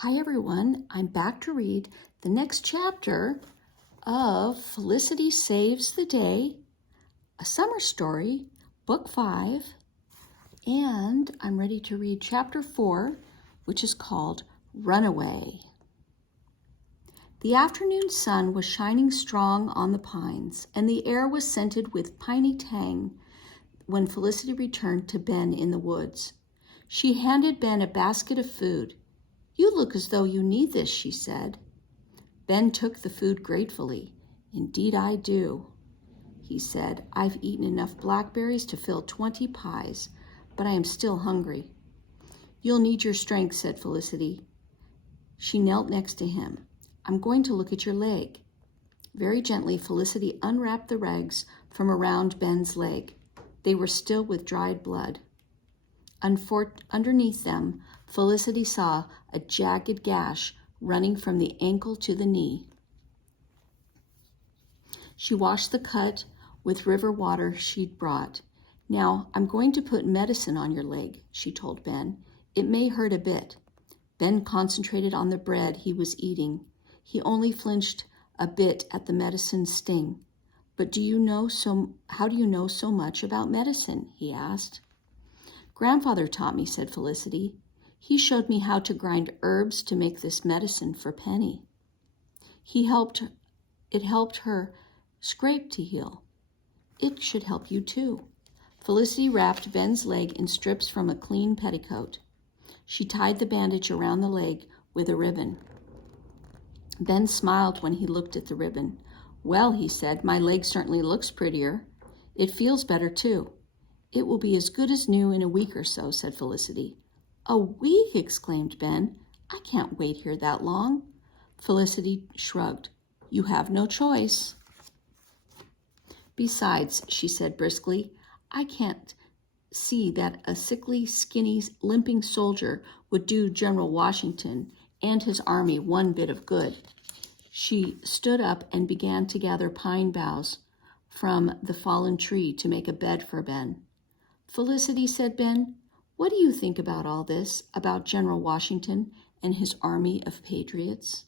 Hi everyone, I'm back to read the next chapter of Felicity Saves the Day, a summer story, book 5, and I'm ready to read chapter 4, which is called Runaway. The afternoon sun was shining strong on the pines, and the air was scented with piney tang when Felicity returned to Ben in the woods. She handed Ben a basket of food. "You look as though you need this," she said. Ben took the food gratefully. "Indeed I do," he said. "I've eaten enough blackberries to fill 20 pies, but I am still hungry." "You'll need your strength," said Felicity. She knelt next to him. "I'm going to look at your leg." Very gently, Felicity unwrapped the rags from around Ben's leg. They were still with dried blood. Underneath them, Felicity saw a jagged gash running from the ankle to the knee. She washed the cut with river water she'd brought. "Now, I'm going to put medicine on your leg," she told Ben. "It may hurt a bit." Ben concentrated on the bread he was eating. He only flinched a bit at the medicine's sting. "But how do you know so much about medicine?" he asked. "Grandfather taught me," said Felicity. "He showed me how to grind herbs to make this medicine for Penny. It helped her scrape to heal. It should help you too." Felicity wrapped Ben's leg in strips from a clean petticoat. She tied the bandage around the leg with a ribbon. Ben smiled when he looked at the ribbon. "Well," he said, "my leg certainly looks prettier. It feels better too." "It will be as good as new in a week or so," said Felicity. "A week!" exclaimed Ben. "I can't wait here that long." Felicity shrugged. "You have no choice." "Besides," she said briskly, "I can't see that a sickly, skinny, limping soldier would do General Washington and his army one bit of good." She stood up and began to gather pine boughs from the fallen tree to make a bed for Ben. "Felicity," said Ben, "what do you think about all this, about General Washington and his army of patriots?"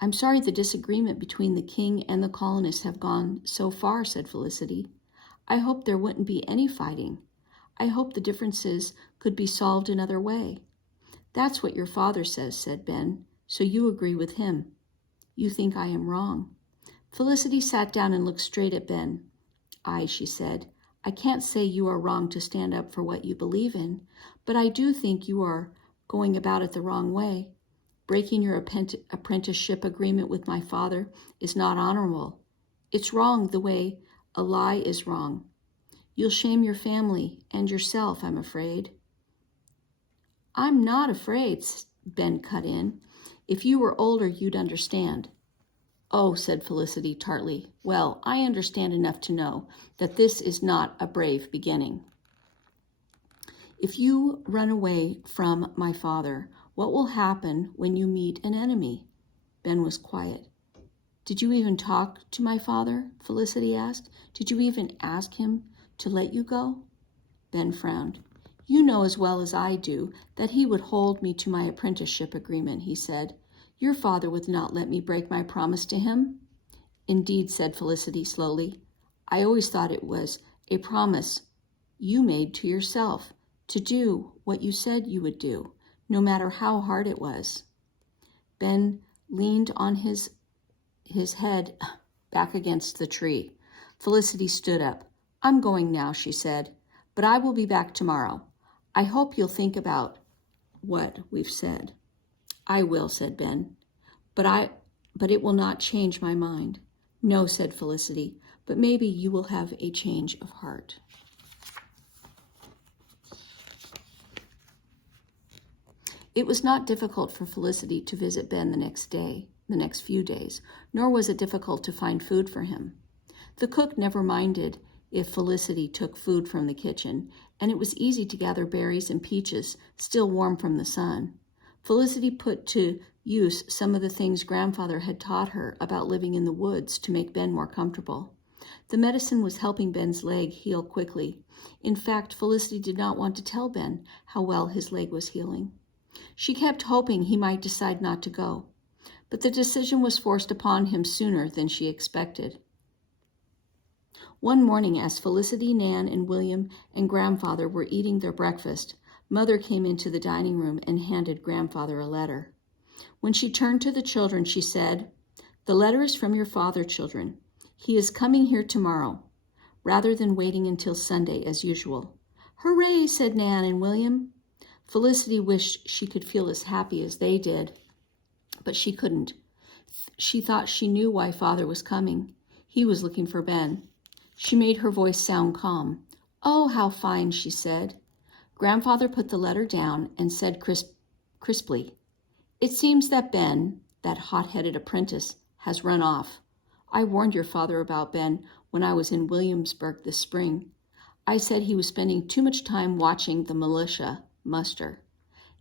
"I'm sorry the disagreement between the king and the colonists have gone so far," said Felicity. "I hope there wouldn't be any fighting. I hope the differences could be solved another way." "That's what your father says," said Ben, "so you agree with him. You think I am wrong." Felicity sat down and looked straight at Ben. "Aye," she said, "I can't say you are wrong to stand up for what you believe in, but I do think you are going about it the wrong way. Breaking your apprenticeship agreement with my father is not honorable. It's wrong the way a lie is wrong. You'll shame your family and yourself, I'm afraid." "I'm not afraid," Ben cut in. "If you were older, you'd understand." "Oh," said Felicity tartly. "Well, I understand enough to know that this is not a brave beginning. If you run away from my father, what will happen when you meet an enemy?" Ben was quiet. "Did you even talk to my father?" Felicity asked. "Did you even ask him to let you go?" Ben frowned. "You know as well as I do that he would hold me to my apprenticeship agreement," he said. "Your father would not let me break my promise to him." "Indeed," said Felicity slowly. "I always thought it was a promise you made to yourself, to do what you said you would do, no matter how hard it was." Ben leaned on his head back against the tree. Felicity stood up. "I'm going now," she said, "but I will be back tomorrow. I hope you'll think about what we've said." "I will," said Ben, but it will not change my mind." "No," said Felicity, "but maybe you will have a change of heart." It was not difficult for Felicity to visit Ben the next few days, nor was it difficult to find food for him. The cook never minded if Felicity took food from the kitchen, and it was easy to gather berries and peaches still warm from the sun. Felicity put to use some of the things Grandfather had taught her about living in the woods to make Ben more comfortable. The medicine was helping Ben's leg heal quickly. In fact, Felicity did not want to tell Ben how well his leg was healing. She kept hoping he might decide not to go, but the decision was forced upon him sooner than she expected. One morning, as Felicity, Nan, and William and Grandfather were eating their breakfast, Mother came into the dining room and handed Grandfather a letter. When she turned to the children, she said, "The letter is from your father, children. He is coming here tomorrow, rather than waiting until Sunday as usual." "Hooray," said Nan and William. Felicity wished she could feel as happy as they did, but she couldn't. She thought she knew why Father was coming. He was looking for Ben. She made her voice sound calm. "Oh, how fine," she said. Grandfather put the letter down and said crisply, "It seems that Ben, that hot-headed apprentice, has run off. I warned your father about Ben when I was in Williamsburg this spring. I said he was spending too much time watching the militia muster.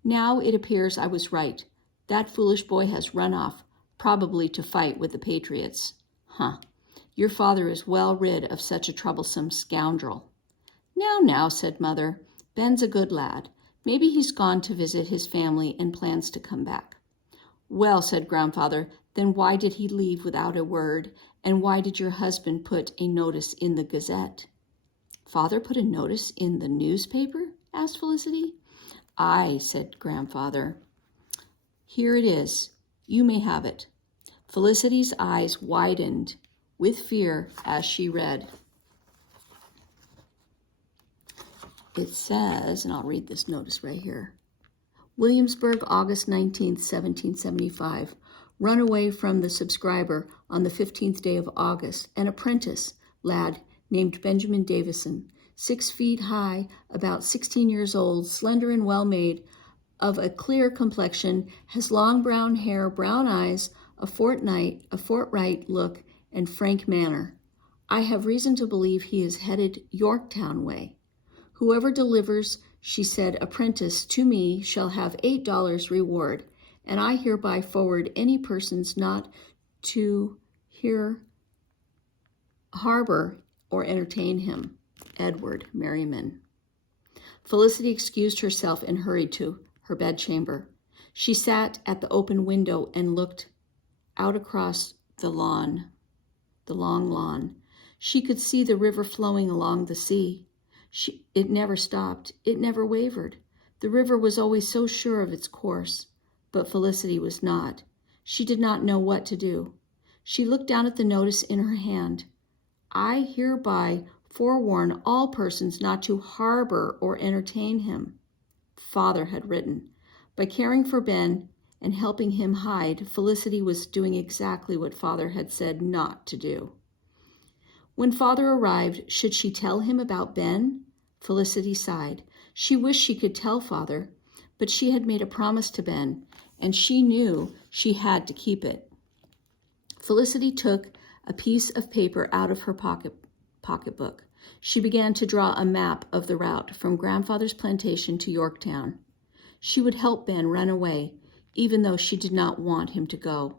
Now it appears I was right. That foolish boy has run off, probably to fight with the Patriots. Huh. Your father is well rid of such a troublesome scoundrel." Now, said Mother. "Ben's a good lad. Maybe he's gone to visit his family and plans to come back." "Well," said Grandfather, "then why did he leave without a word, and why did your husband put a notice in the Gazette?" "Father put a notice in the newspaper?" asked Felicity. "Aye," said Grandfather. "Here it is. You may have it." Felicity's eyes widened with fear as she read. It says, and I'll read this notice right here. "Williamsburg, August 19th, 1775. Run away from the subscriber on the 15th day of August. An apprentice lad named Benjamin Davison, 6 feet high, about 16 years old, slender and well-made, of a clear complexion, has long brown hair, brown eyes, a forthright look, and frank manner. I have reason to believe he is headed Yorktown way. Whoever delivers," she said, "apprentice to me shall have $8 reward, and I hereby forward any persons not to here harbor or entertain him. Edward Merriman." Felicity excused herself and hurried to her bedchamber. She sat at the open window and looked out across the long lawn. She could see the river flowing along the sea. It never stopped. It never wavered. The river was always so sure of its course, but Felicity was not. She did not know what to do. She looked down at the notice in her hand. "I hereby forewarn all persons not to harbor or entertain him." Father had written. By caring for Ben and helping him hide, Felicity was doing exactly what Father had said not to do. When Father arrived, should she tell him about Ben? Felicity sighed. She wished she could tell Father, but she had made a promise to Ben, and she knew she had to keep it. Felicity took a piece of paper out of her pocketbook. She began to draw a map of the route from Grandfather's plantation to Yorktown. She would help Ben run away, even though she did not want him to go.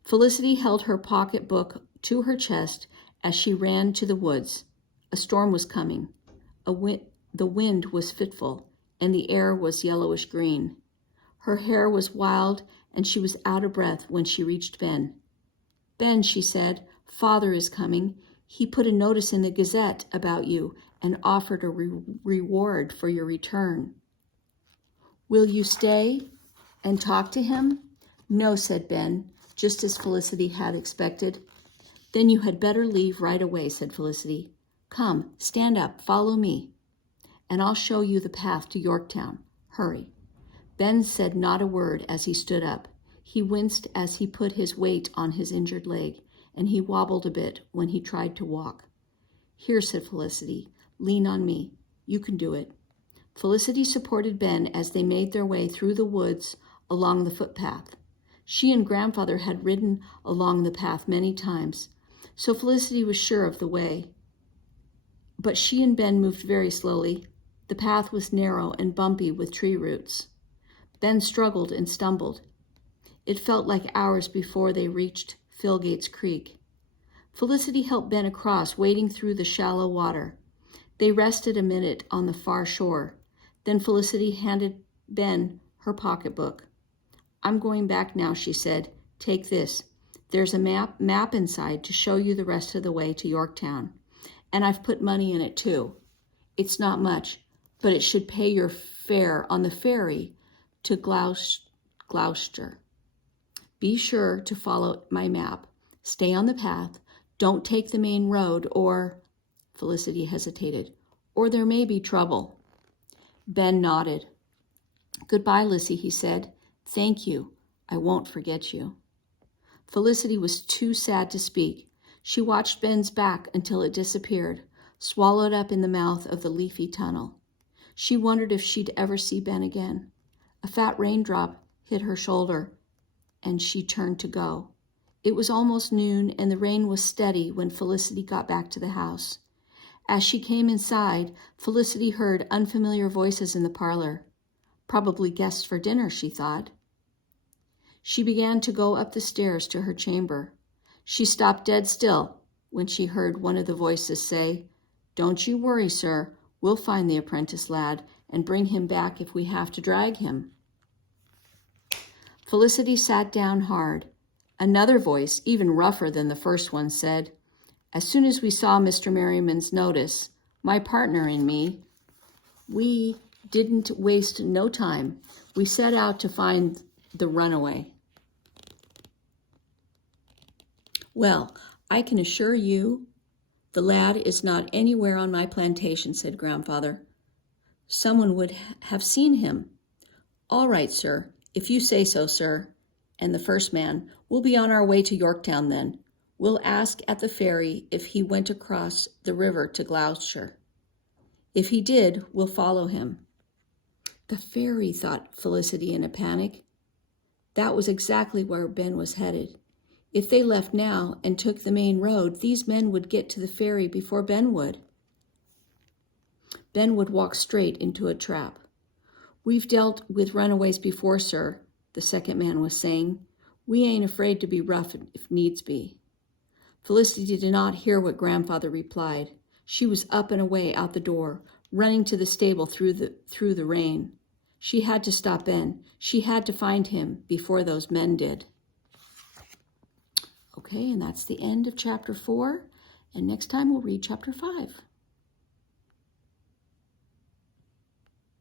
Felicity held her pocketbook to her chest as she ran to the woods. A storm was coming. The wind was fitful, and the air was yellowish-green. Her hair was wild, and she was out of breath when she reached Ben. "Ben," she said, "Father is coming. He put a notice in the Gazette about you and offered a reward for your return. Will you stay and talk to him?" "No," said Ben, just as Felicity had expected. "Then you had better leave right away," said Felicity. "Come, stand up, follow me, and I'll show you the path to Yorktown. Hurry." Ben said not a word as he stood up. He winced as he put his weight on his injured leg, and he wobbled a bit when he tried to walk. "Here," said Felicity, "lean on me. You can do it." Felicity supported Ben as they made their way through the woods along the footpath. She and Grandfather had ridden along the path many times, so Felicity was sure of the way. But she and Ben moved very slowly. The path was narrow and bumpy with tree roots. Ben struggled and stumbled. It felt like hours before they reached Philgate's Creek. Felicity helped Ben across, wading through the shallow water. They rested a minute on the far shore. Then Felicity handed Ben her pocketbook. "I'm going back now," she said. "Take this. There's a map inside to show you the rest of the way to Yorktown. And I've put money in it too. It's not much, but it should pay your fare on the ferry to Gloucester. Be sure to follow my map. Stay on the path. Don't take the main road or—" Felicity hesitated. "Or there may be trouble." Ben nodded. "Goodbye, Lissy," he said. "Thank you. I won't forget you." Felicity was too sad to speak. She watched Ben's back until it disappeared, swallowed up in the mouth of the leafy tunnel. She wondered if she'd ever see Ben again. A fat raindrop hit her shoulder, and she turned to go. It was almost noon, and the rain was steady when Felicity got back to the house. As she came inside, Felicity heard unfamiliar voices in the parlor. Probably guests for dinner, she thought. She began to go up the stairs to her chamber. She stopped dead still when she heard one of the voices say, "Don't you worry, sir. We'll find the apprentice lad and bring him back if we have to drag him." Felicity sat down hard. Another voice, even rougher than the first one, said, "As soon as we saw Mr. Merriman's notice, my partner and me, we didn't waste no time. We set out to find the runaway." "Well, I can assure you the lad is not anywhere on my plantation," said Grandfather. "Someone would have seen him." "All right, sir, if you say so, sir." And the first man, "We'll be on our way to Yorktown then. We'll ask at the ferry if he went across the river to Gloucester. If he did, we'll follow him." The ferry, thought Felicity in a panic. That was exactly where Ben was headed. If they left now and took the main road, these men would get to the ferry before Ben would. Ben would walk straight into a trap. "We've dealt with runaways before, sir," the second man was saying. "We ain't afraid to be rough if needs be." Felicity did not hear what Grandfather replied. She was up and away out the door, running to the stable through the rain. She had to stop Ben. She had to find him before those men did. Okay, and that's the end of chapter 4. And next time we'll read chapter 5.